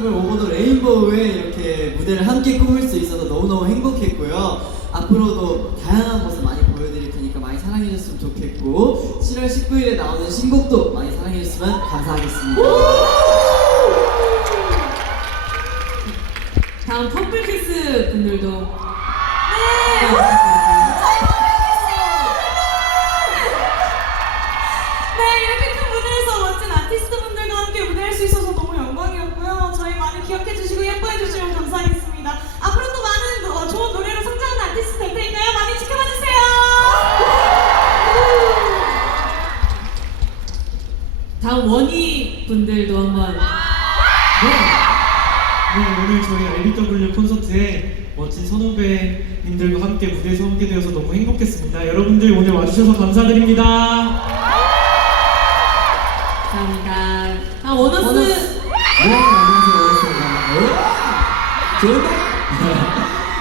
페스티벌 오버더 레인보우에 이렇게 무대를 함께 꾸밀 수 있어서 너무너무 행복했고요. 앞으로도 다양한 모습 많이 보여드릴 테니까 많이 사랑해줬으면 좋겠고 7월 19일에 나오는 신곡도 많이 사랑해줬으면 감사하겠습니다. 다음 퍼플키스 분들도 네. 네, 다음 원희 분들도 한번 네, 오늘 저희 RBW 콘서트에 멋진 선후배님들과 함께 무대에 서게 되어서 너무 행복했습니다. 여러분들 오늘 와주셔서 감사드립니다. 감사합니다. 다음 원어스 원어스. 네, 안녕하세요. 원스입니다. 좋은데?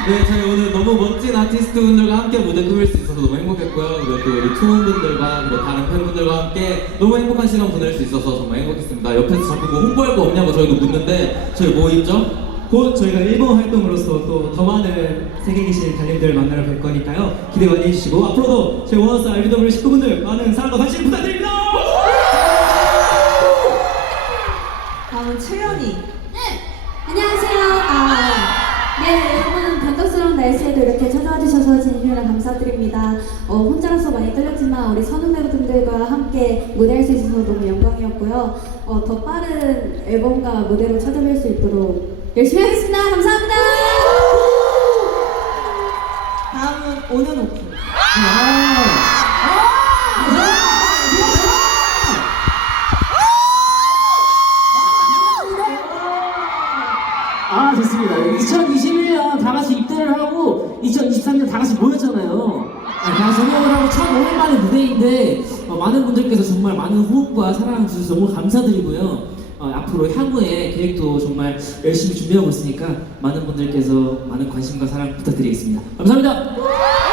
네, 저희 오늘 너무 멋진 아티스트 분들과 함께 무대 꾸밀 수 있어서 너무 행복했고요. 그리고 또 우리 투혼분들과 그리고 다른 팬분들과 함께 너무 행복한 시간 보낼 수 있어서 정말 행복했습니다. 옆에서 자꾸 뭐 홍보할 거 없냐고 저희도 묻는데 저희 뭐 있죠? 곧 저희가 일본 활동으로서 또 더 많은 세계 계신 달님들 만나러 갈 거니까요. 기대 많이 해주시고 앞으로도 저희 원어스 RBW 식구분들 많은 사랑과 관심 부탁드립니다. 주셔서 진심으로 감사드립니다. 어, 혼자라서 많이 떨렸지만 우리 선후배분들과 함께 무대할 수 있어서 너무 영광이었고요. 어, 더 빠른 앨범과 무대로 찾아뵐 수 있도록 열심히 하겠습니다. 감사합니다. 다음은 오는 오픈. 아 2023년 다 같이 모였잖아요. 아, 다 같이 응원을 하고 참 오랜만에 무대인데 어, 많은 분들께서 정말 많은 호흡과 사랑 주셔서 너무 감사드리고요. 어, 앞으로 향후에 계획도 정말 열심히 준비하고 있으니까 많은 분들께서 많은 관심과 사랑 부탁드리겠습니다. 감사합니다.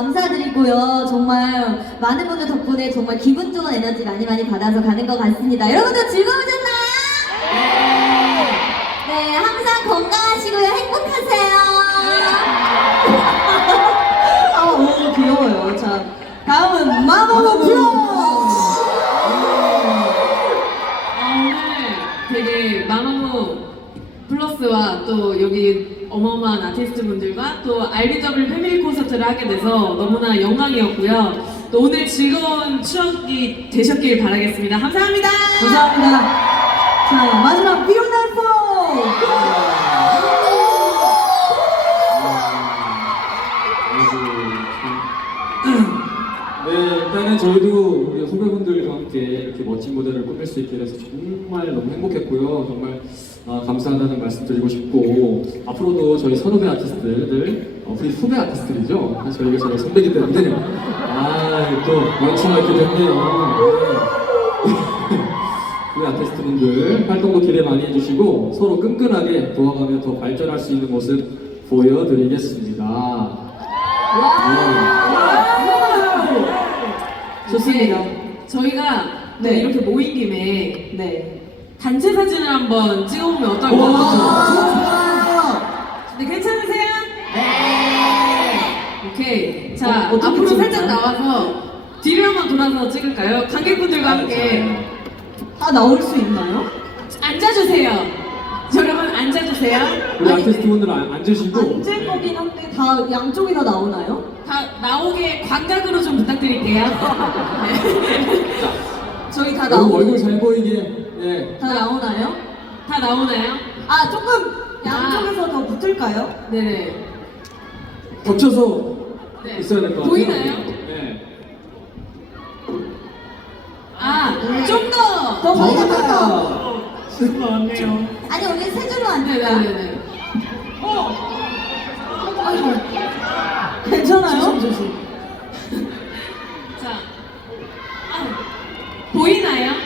감사드리고요. 정말 많은 분들 덕분에 정말 기분 좋은 에너지 많이 많이 받아서 가는 것 같습니다. 여러분들 즐거우셨나요? 네. 네, 항상 건강하시고요. 행복하세요. 아, 너무 귀여워요. 자, 다음은 마마무 플러 플러스와 또 여기 어마어마한 아티스트 분들과 또 RBW 패밀리 콘서트를 하게 돼서 너무나 영광이었고요. 또 오늘 즐거운 추억이 되셨길 바라겠습니다. 감사합니다. 감사합니다. 자, 마지막 비오나포. 네, 일단은 저희도 우리 후배분들과 함께 이렇게 멋진 무대를 꾸밀 수 있게 돼서 정말 너무 행복했고요. 정말 아, 감사하다는 말씀 드리고 싶고 앞으로도 저희 선후배 아티스트들, 어, 우리 후배 아티스트들이죠. 저희가 저희 선배기 때문에 아또 명칭할 게 됐네요. 네. 우리 아티스트분들 활동도 기대 많이 해주시고 서로 끈끈하게 도와가며 더 발전할 수 있는 모습 보여드리겠습니다. 좋습니다. 네, 저희가 또 네. 이렇게 모인 김에 네. 단체 사진을 한번 찍어보면 어떨까? 좋아요. 네, 괜찮으세요? 네. 오케이. 자, 어, 어떻게 앞으로 찍을까요? 살짝 나와서 뒤를 한번 돌아서 찍을까요? 관객분들과 함께 아, 나올 수 있나요? 앉아주세요. 여러분 앉아주세요. 우리 아티스트 분들 안- 앉으시고 앉을 거긴 한데 다 양쪽이 다 나오나요? 다 나오게 광각으로 좀 부탁드릴게요. 네. 저희 다 여러분 나오 얼굴 잘 보이게 예. 다 나오나요? 다 나오나요? 아, 조금 양쪽에서 더 붙을까요? 네네. 겹쳐서 네. 있어야 될 것 같아요. 보이나요? 네. 아, 좀 더. 더 보이나요? 많네요. 아니, 우리 세 줄로 앉을까? 네네네